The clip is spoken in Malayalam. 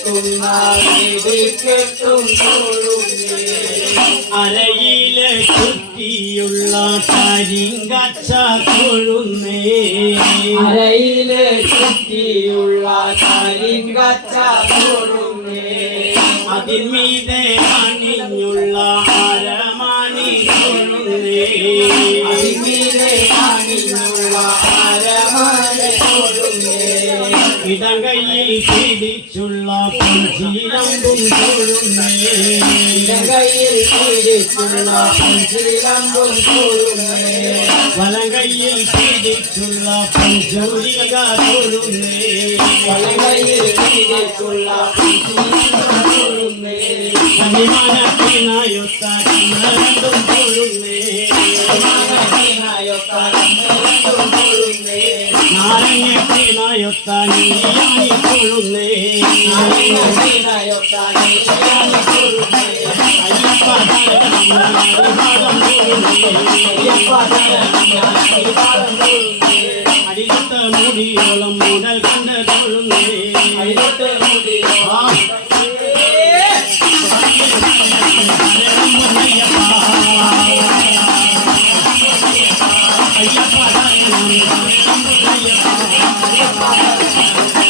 തൊഴുന്നേ അരയിലെ കുത്തിയുള്ള കരിങ്കച്ച തൊഴുന്നേ അരയിലെ കുത്തിയുള്ള കരിങ്കച്ച തൊഴുന്നേ അതിന്മീതെ അണിഞ്ഞുള്ള അരമണി തൊഴുന്നേ അതിമീതെ അണിഞ്ഞുള്ള അരമന ഇടകയിൽ പിടിച്ചുള്ള പുഞ്ചിരമ്പും തൊഴുന്നേ ഇടകയിൽ പിടിച്ചുള്ള പഞ്ചിലമ്പും തൊഴുന്നേ വലകയിൽ പിടിച്ചുള്ള പഞ്ചൂരിക തൊഴുന്നേ വലകയിൽ പിടിച്ചുള്ള പഞ്ചിലമ്പം തൊഴുന്നേ അഭിമാനത്തിനായൊത്ത തൊഴുന്നേ നാരങ്ങത്തിനായൊത്ത നീയാണി തൊഴുന്നേ അയ്യപ്പ ധാരം അടിയത്തെ മുടിയോളം മുടൽ കണ്ട് തൊഴുന്നേ ആ Thank you.